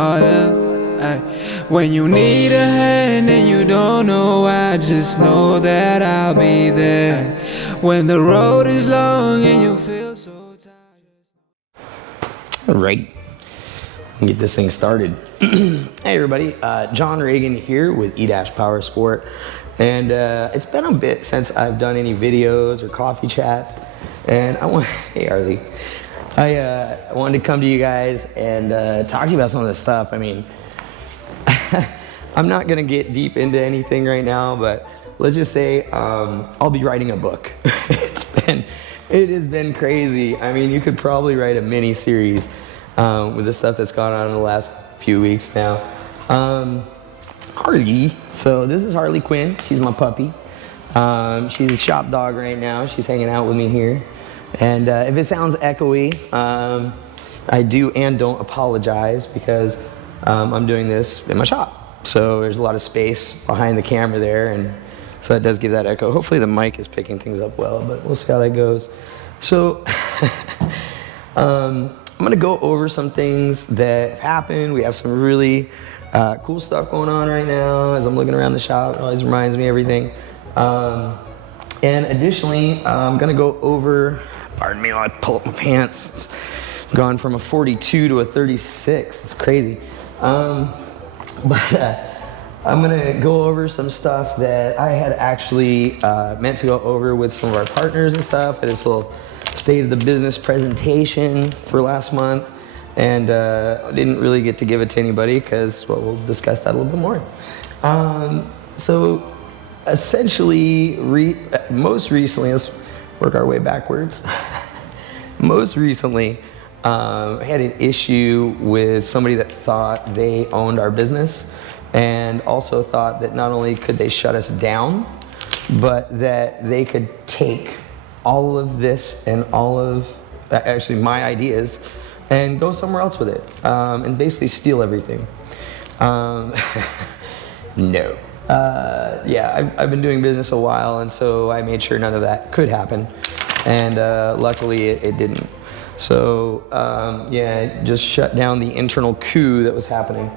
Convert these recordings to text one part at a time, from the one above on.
Oh yeah, ay. When you need a hand and you don't know why, just know that I'll be there. When the road is long and you feel so tired. All right, get this thing started. Hey everybody, John Reagan here with E-Powersport, and it's been a bit since I've done any videos or coffee chats, and hey Arlie, I wanted to come to you guys and talk to you about some of this stuff. I mean, I'm not gonna get deep into anything right now, but let's just say I'll be writing a book. It has been crazy. I mean, you could probably write a mini series with the stuff that's gone on in the last few weeks now. Harley, so this is Harley Quinn. She's my puppy. She's a shop dog right now. She's hanging out with me here. And if it sounds echoey, I do and don't apologize because I'm doing this in my shop. So there's a lot of space behind the camera there, and so that does give that echo. Hopefully the mic is picking things up well, but we'll see how that goes. So I'm gonna go over some things that have happened. We have some really cool stuff going on right now. As I'm looking around the shop, it always reminds me of everything. And additionally, I'm gonna go over, pardon me while I pull up my pants. It's gone from a 42 to a 36, it's crazy. But I'm gonna go over some stuff that I had actually meant to go over with some of our partners and stuff at this little state of the business presentation for last month, and I didn't really get to give it to anybody because, well, we'll discuss that a little bit more. So essentially, most recently, let's work our way backwards. Most recently, I had an issue with somebody that thought they owned our business, and also thought that not only could they shut us down, but that they could take all of this and all of, actually my ideas, and go somewhere else with it, and basically steal everything. No. Yeah, I've been doing business a while, and so I made sure none of that could happen, and luckily it didn't. So yeah, just shut down the internal coup that was happening.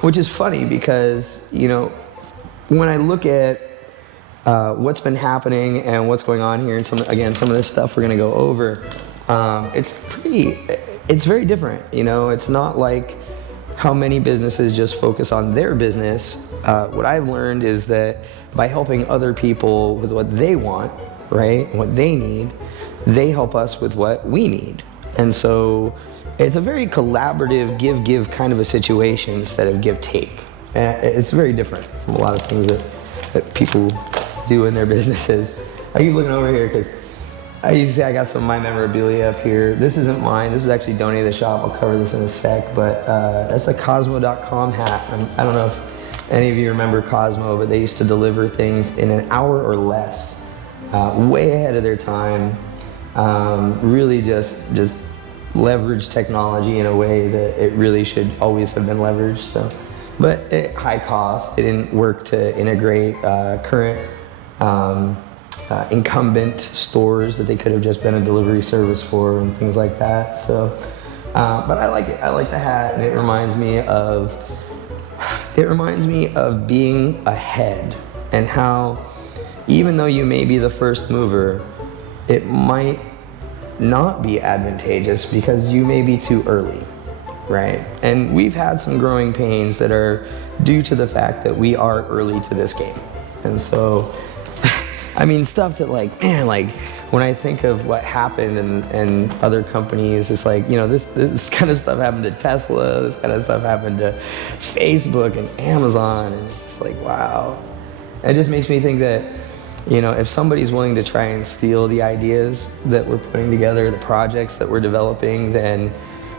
Which is funny because, you know, when I look at what's been happening and what's going on here, and some of this stuff we're gonna go over, it's very different. You know, it's not like how many businesses just focus on their business. What I've learned is that by helping other people with what they want, right, and what they need, they help us with what we need. And so it's a very collaborative give-give kind of a situation instead of give-take. It's very different from a lot of things that people do in their businesses. I keep looking over here because I usually say I got some of my memorabilia up here. This isn't mine. This is actually donated to the shop. I'll cover this in a sec, but that's a Cosmo.com hat. I don't know if any of you remember Cosmo, but they used to deliver things in an hour or less, way ahead of their time. Really just leverage technology in a way that it really should always have been leveraged. So, but at high cost, it didn't work to integrate current incumbent stores that they could have just been a delivery service for and things like that. So, but I like it. I like the hat, and it reminds me of being ahead, and how even though you may be the first mover, it might not be advantageous because you may be too early, right? And we've had some growing pains that are due to the fact that we are early to this game. And so, I mean, stuff that like, man, like when I think of what happened and other companies, it's like, you know, this kind of stuff happened to Tesla, this kind of stuff happened to Facebook and Amazon, and it's just like, wow. It just makes me think that, you know, if somebody's willing to try and steal the ideas that we're putting together, the projects that we're developing, then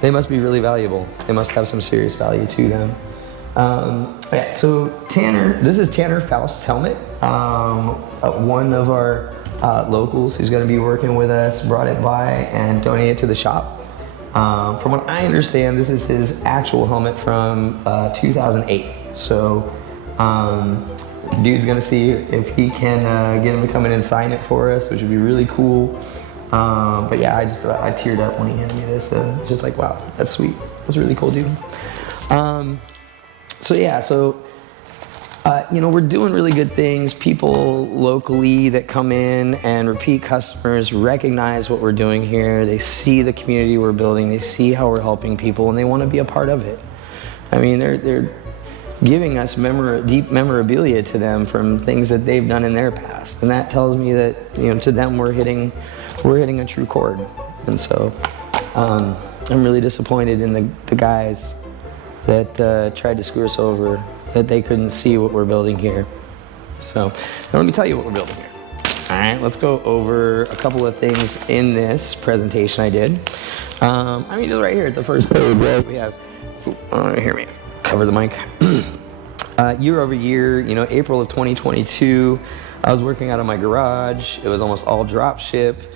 they must be really valuable. They must have some serious value to them. Yeah, so Tanner, this is Tanner Faust's helmet. One of our locals who's gonna be working with us brought it by and donated it to the shop. From what I understand, this is his actual helmet from 2008. So, dude's gonna see if he can get him to come in and sign it for us, which would be really cool. But yeah, I teared up when he handed me this, and it's just like, wow, that's sweet. That's really cool, dude. We're doing really good things. People locally that come in and repeat customers recognize what we're doing here. They see the community we're building. They see how we're helping people, and they want to be a part of it. I mean, they're giving us deep memorabilia to them from things that they've done in their past, and that tells me that, you know, to them we're hitting a true chord. And so I'm really disappointed in the guys that tried to screw us over, that they couldn't see what we're building here. So now let me tell you what we're building here. All right, let's go over a couple of things in this presentation I did. Just right here at the first page, right, we have, hear me, cover the mic. Year over year, you know, April of 2022, I was working out of my garage. It was almost all drop ship.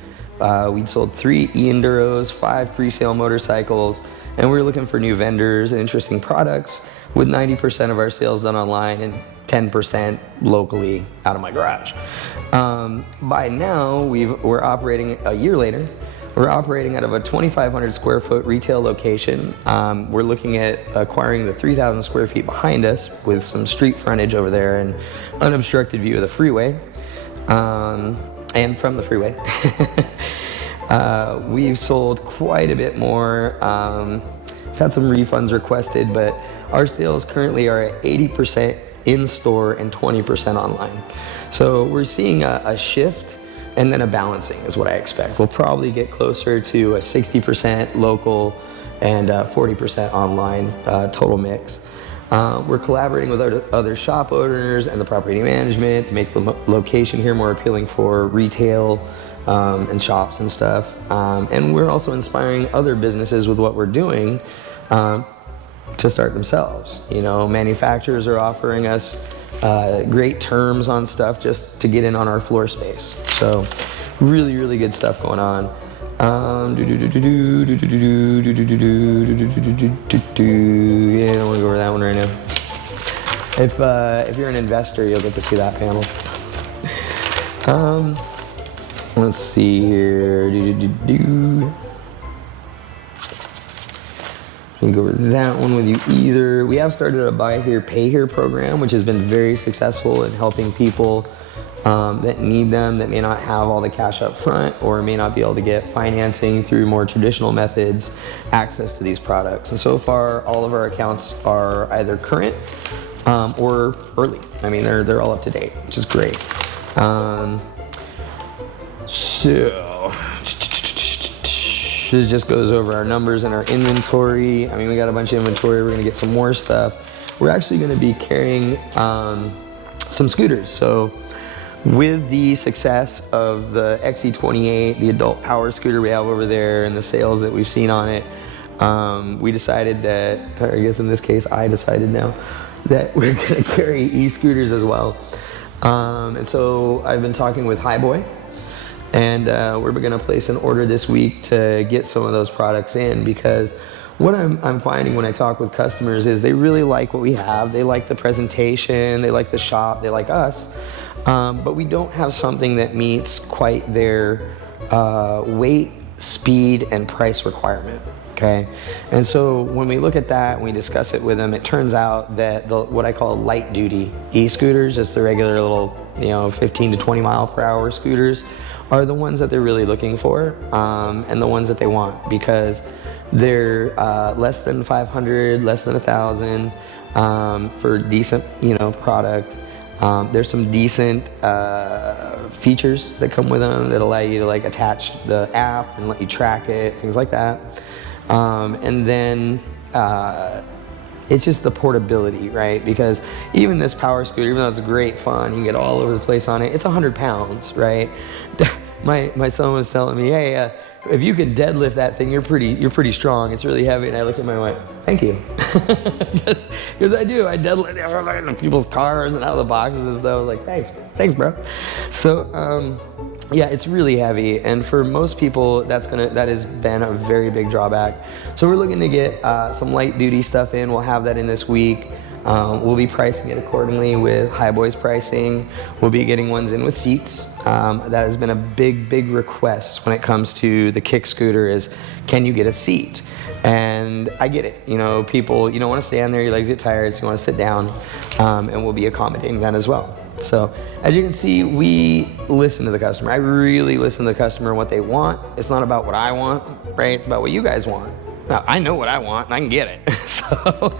We'd sold 3 e-enduros, 5 pre-sale motorcycles, and we were looking for new vendors and interesting products, with 90% of our sales done online and 10% locally out of my garage. By now, we're operating a year later. We're operating out of a 2,500 square foot retail location. We're looking at acquiring the 3,000 square feet behind us with some street frontage over there and unobstructed view of the freeway, and from the freeway. We've sold quite a bit more. We've had some refunds requested, but our sales currently are at 80% in-store and 20% online. So we're seeing a shift and then a balancing is what I expect. We'll probably get closer to a 60% local and 40% online total mix. We're collaborating with other shop owners and the property management to make the location here more appealing for retail and shops and stuff. And we're also inspiring other businesses with what we're doing to start themselves. You know, manufacturers are offering us great terms on stuff just to get in on our floor space. So really, really good stuff going on. Yeah, I don't want to go over that one right now. If you're an investor, you'll get to see that panel. Let's see here. I can go over that one with you either. We have started a buy here, pay here program, which has been very successful in helping people that need them, that may not have all the cash up front or may not be able to get financing through more traditional methods, access to these products. And so far, all of our accounts are either current or early. I mean, they're all up to date, which is great. This just goes over our numbers and our inventory. I mean, we got a bunch of inventory. We're gonna get some more stuff. We're actually gonna be carrying some scooters. So with the success of the XE28, the adult power scooter we have over there, and the sales that we've seen on it, we decided that, or I guess in this case, I decided now, that we're gonna carry e-scooters as well. And so I've been talking with Highboy, and we're gonna place an order this week to get some of those products in, because what I'm finding when I talk with customers is they really like what we have. They like the presentation, they like the shop, they like us, but we don't have something that meets quite their weight, speed, and price requirement. Okay, and so when we look at that and we discuss it with them, it turns out that what I call light duty e-scooters, just the regular little, 15 to 20 mile per hour scooters, are the ones that they're really looking for, and the ones that they want, because they're less than 500, less than 1,000 for decent, product. There's some decent features that come with them that allow you to attach the app and let you track it, things like that. And then it's just the portability, right? Because even this power scooter, even though it's great fun, you can get all over the place on it, it's 100 pounds, right? My son was telling me, hey, if you can deadlift that thing, you're pretty strong. It's really heavy. And I looked at him and I went, thank you. Because I do. I deadlift everything in people's cars and out of the boxes and stuff. I was like, thanks, bro. So, yeah, it's really heavy, and for most people, that has been a very big drawback. So we're looking to get some light duty stuff in. We'll have that in this week. We'll be pricing it accordingly with Highboy's pricing. We'll be getting ones in with seats. That has been a big request when it comes to the kick scooter is, can you get a seat? And I get it, people, you don't want to stand there, your legs get tired, so you want to sit down, and we'll be accommodating that as well. So as you can see, we listen to the customer. I really listen to the customer and what they want. It's not about what I want, right? It's about what you guys want. Now, I know what I want and I can get it. So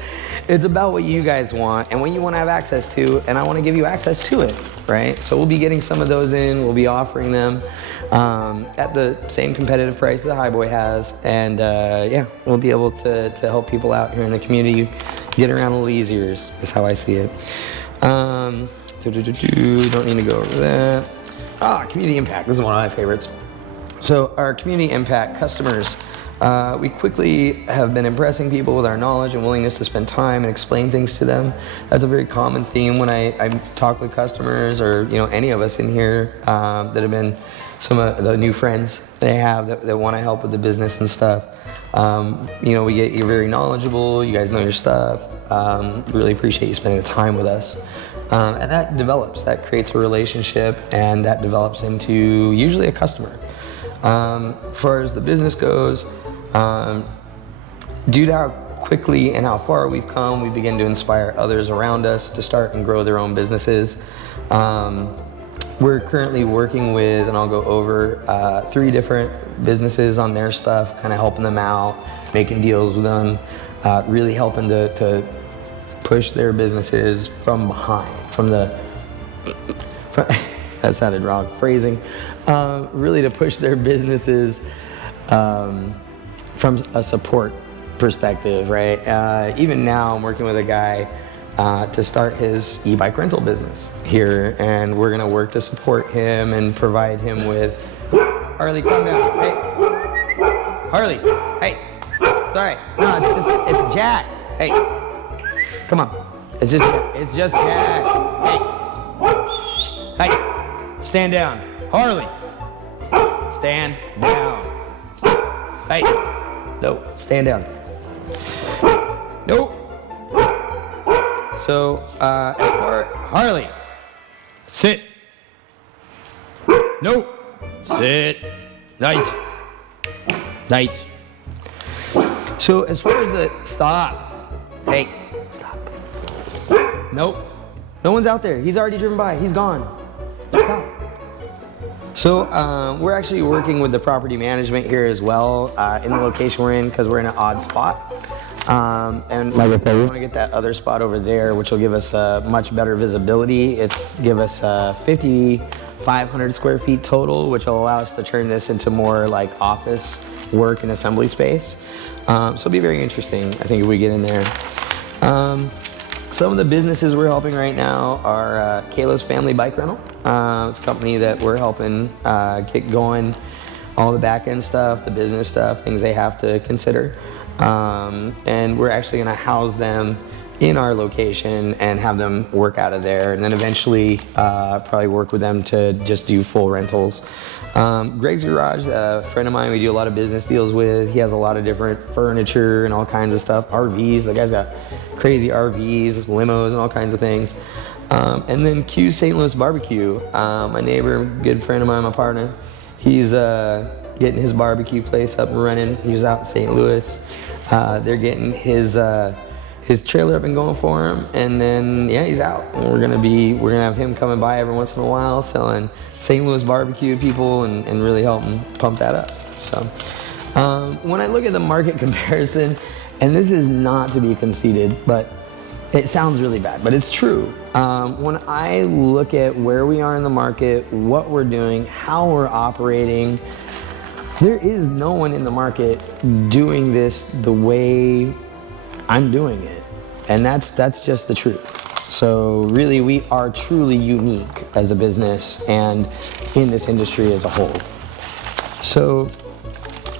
it's about what you guys want and what you want to have access to, and I want to give you access to it, right? So we'll be getting some of those in, we'll be offering them at the same competitive price that Highboy has, and yeah, we'll be able to help people out here in the community get around a little easier is how I see it. Don't need to go over that. Community impact, this is one of my favorites. So our community impact customers, we quickly have been impressing people with our knowledge and willingness to spend time and explain things to them. That's a very common theme when I talk with customers, or any of us in here that have been some of the new friends they have that want to help with the business and stuff. We get you're very knowledgeable, you guys know your stuff. Really appreciate you spending the time with us. And that creates a relationship, and that develops into usually a customer. As far as the business goes, due to how quickly and how far we've come, we begin to inspire others around us to start and grow their own businesses. We're currently working with, and I'll go over, 3 different businesses on their stuff, kind of helping them out, making deals with them, really helping to push their businesses from behind, that sounded wrong, phrasing, really to push their businesses from a support perspective, right? Even now I'm working with a guy to start his e-bike rental business here, and we're gonna work to support him and provide him with, Harley, calm down, hey, Harley, hey, it's all right, no, it's Jack, hey, come on, it's just Jack, hey, stand down, Harley, stand down, hey, no, stand down, nope. So, Harley, sit. Nope. Sit. Nice. Nice. So, as far as the stop. Hey, stop. Nope. No one's out there. He's already driven by. He's gone. Stop. So, we're actually working with the property management here as well in the location we're in, because we're in an odd spot. And like I said, we want to get that other spot over there, which will give us much better visibility. Give us 5,500 square feet total, which will allow us to turn this into more like office work and assembly space. So it'll be very interesting, I think, if we get in there. Some of the businesses we're helping right now are Kayla's Family Bike Rental. It's a company that we're helping get going, all the back end stuff, the business stuff, things they have to consider. And we're actually going to house them in our location and have them work out of there, and then eventually probably work with them to just do full rentals. Greg's Garage, a friend of mine we do a lot of business deals with. He has a lot of different furniture and all kinds of stuff, RVs. The guy's got crazy RVs, limos, and all kinds of things. And then Q's St. Louis Barbecue, my neighbor, good friend of mine, my partner, he's getting his barbecue place up and running. He was out in St. Louis. They're getting his trailer up and going for him, and then yeah, he's out. And we're gonna have him coming by every once in a while, selling St. Louis barbecue to people, and really helping pump that up. So when I look at the market comparison, and this is not to be conceited, but it sounds really bad, but it's true. When I look at where we are in the market, what we're doing, how we're operating, there is no one in the market doing this the way I'm doing it. And that's just the truth. So really, we are truly unique as a business and in this industry as a whole. So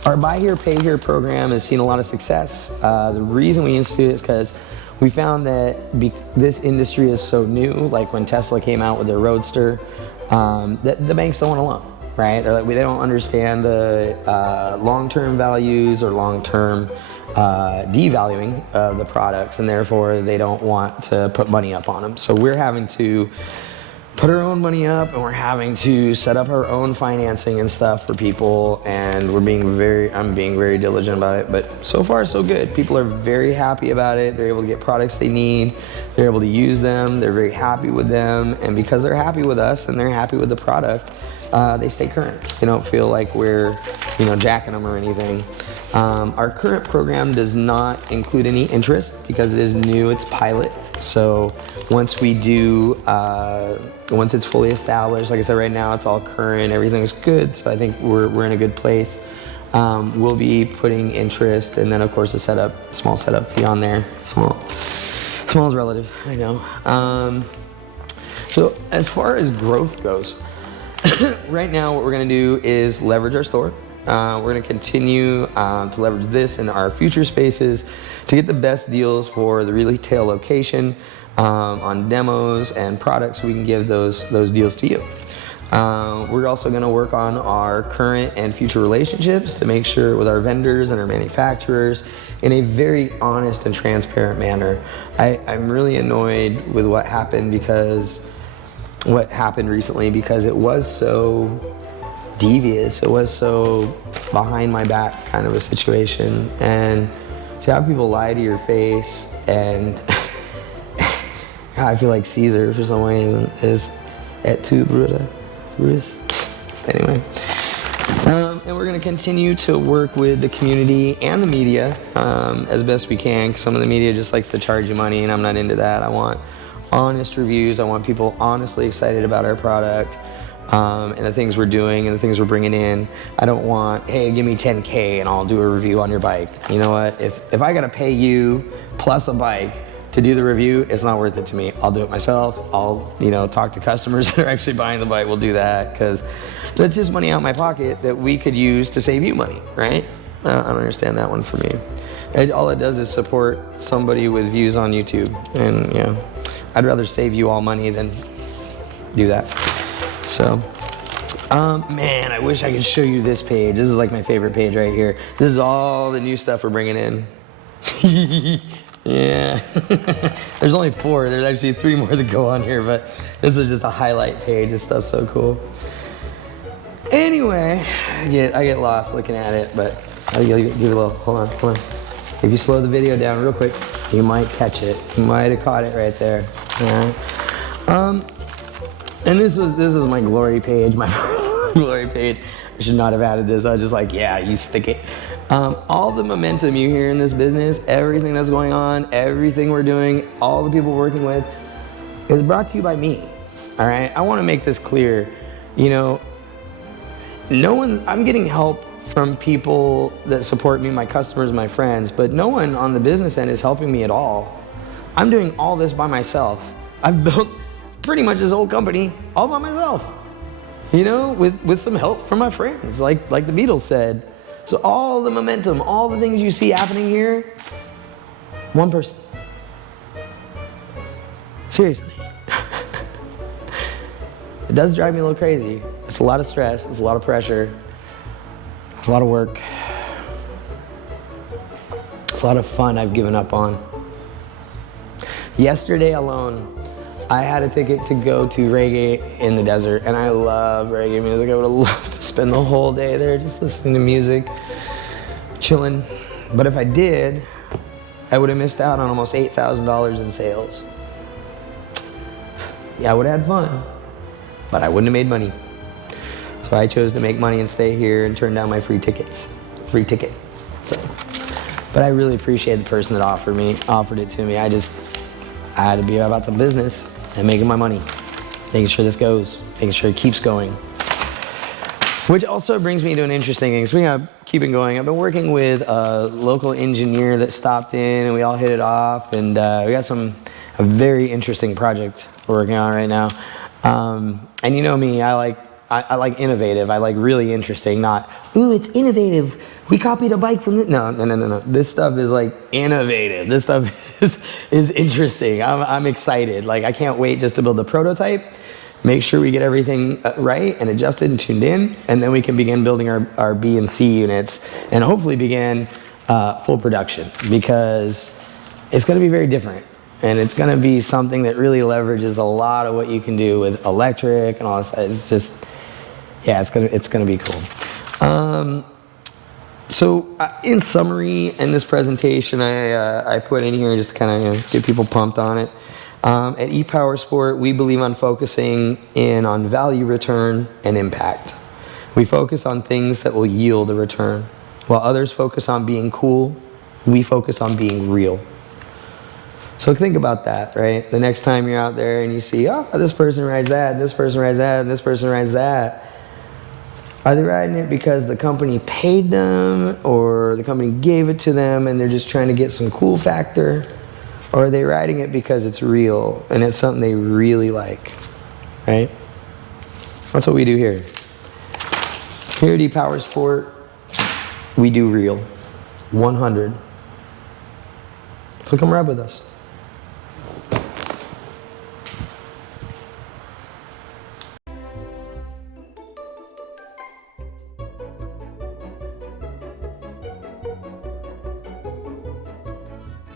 our Buy Here, Pay Here program has seen a lot of success. The reason we instituted it is because we found that this industry is so new, like when Tesla came out with their Roadster, that the banks don't want to loan. Right? They're like, they don't understand the long-term values or long-term devaluing of the products, and therefore they don't want to put money up on them. So we're having to put our own money up, and we're having to set up our own financing and stuff for people, and I'm being very diligent about it, but so far so good. People are very happy about it. They're able to get products they need. They're able to use them. They're very happy with them, and because they're happy with us and they're happy with the product, they stay current. They don't feel like we're, jacking them or anything. Our current program does not include any interest because it is new, it's pilot. So once it's fully established, like I said, right now it's all current, everything is good. So I think we're in a good place. We'll be putting interest, and then of course small setup fee on there. Small is relative, I know. So as far as growth goes, right now what we're gonna do is leverage our store. We're going to continue to leverage this in our future spaces to get the best deals for the retail location on demos and products. We can give those deals to you. We're also going to work on our current and future relationships to make sure with our vendors and our manufacturers in a very honest and transparent manner. I'm really annoyed with what happened recently because it was so devious. It was so behind my back kind of a situation, and to have people lie to your face, and I feel like Caesar for some reason is et tu Brutus. Anyway, and we're going to continue to work with the community and the media as best we can. Some of the media just likes to charge you money, and I'm not into that. I want honest reviews. I want people honestly excited about our product. And the things we're doing and the things we're bringing in. I don't want, hey, give me 10K and I'll do a review on your bike. You know what? If I gotta pay you plus a bike to do the review, it's not worth it to me. I'll do it myself. I'll, talk to customers that are actually buying the bike. We'll do that, because that's just money out of my pocket that we could use to save you money, right? I don't understand that one for me. All it does is support somebody with views on YouTube, and I'd rather save you all money than do that. So, man, I wish I could show you this page. This is like my favorite page right here. This is all the new stuff we're bringing in. Yeah. There's only 4. There's actually 3 more that go on here, but this is just a highlight page. This stuff's so cool. Anyway, I get lost looking at it, but I'll give it a little, hold on. If you slow the video down real quick, you might catch it. You might have caught it right there. All right. And this is my glory page, I should not have added this. I was just like, yeah, you stick it. All the momentum you hear in this business, everything that's going on, everything we're doing, all the people we're working with, is brought to you by me, all right? I wanna make this clear. I'm getting help from people that support me, my customers, my friends, but no one on the business end is helping me at all. I'm doing all this by myself. I've built pretty much this whole company all by myself, with some help from my friends, like the Beatles said. So all the momentum, all the things you see happening here, one person. Seriously. It does drive me a little crazy. It's a lot of stress, it's a lot of pressure, it's a lot of work. It's a lot of fun I've given up on. Yesterday alone, I had a ticket to go to reggae in the desert, and I love reggae music. I would have loved to spend the whole day there just listening to music, chilling. But if I did, I would have missed out on almost $8,000 in sales. Yeah, I would have had fun, but I wouldn't have made money. So I chose to make money and stay here and turn down my free ticket. So, but I really appreciate the person that offered it to me. I had to be about the business and making my money, making sure this goes, making sure it keeps going. Which also brings me to an interesting thing. Speaking of keeping going, I've been working with a local engineer that stopped in, and we all hit it off, and we got a very interesting project we're working on right now. And you know me, I like innovative. I like really interesting, not, ooh, it's innovative. We copied a bike from this. No. This stuff is like innovative. This stuff is interesting. I'm excited. Like, I can't wait just to build the prototype, make sure we get everything right and adjusted and tuned in, and then we can begin building our B and C units and hopefully begin full production, because it's going to be very different. And it's going to be something that really leverages a lot of what you can do with electric and all this. It's just, yeah, it's gonna be cool. In summary, in this presentation, I put in here just to kind of get people pumped on it. At E-Powersport, we believe on focusing in on value, return, and impact. We focus on things that will yield a return. While others focus on being cool, we focus on being real. So think about that, right? The next time you're out there and you see, oh, this person rides that, this person rides that, and this person rides that. Are they riding it because the company paid them or the company gave it to them and they're just trying to get some cool factor? Or are they riding it because it's real and it's something they really like, right? That's what we do here. Here at E-Powersport, we do real, 100. So come ride with us.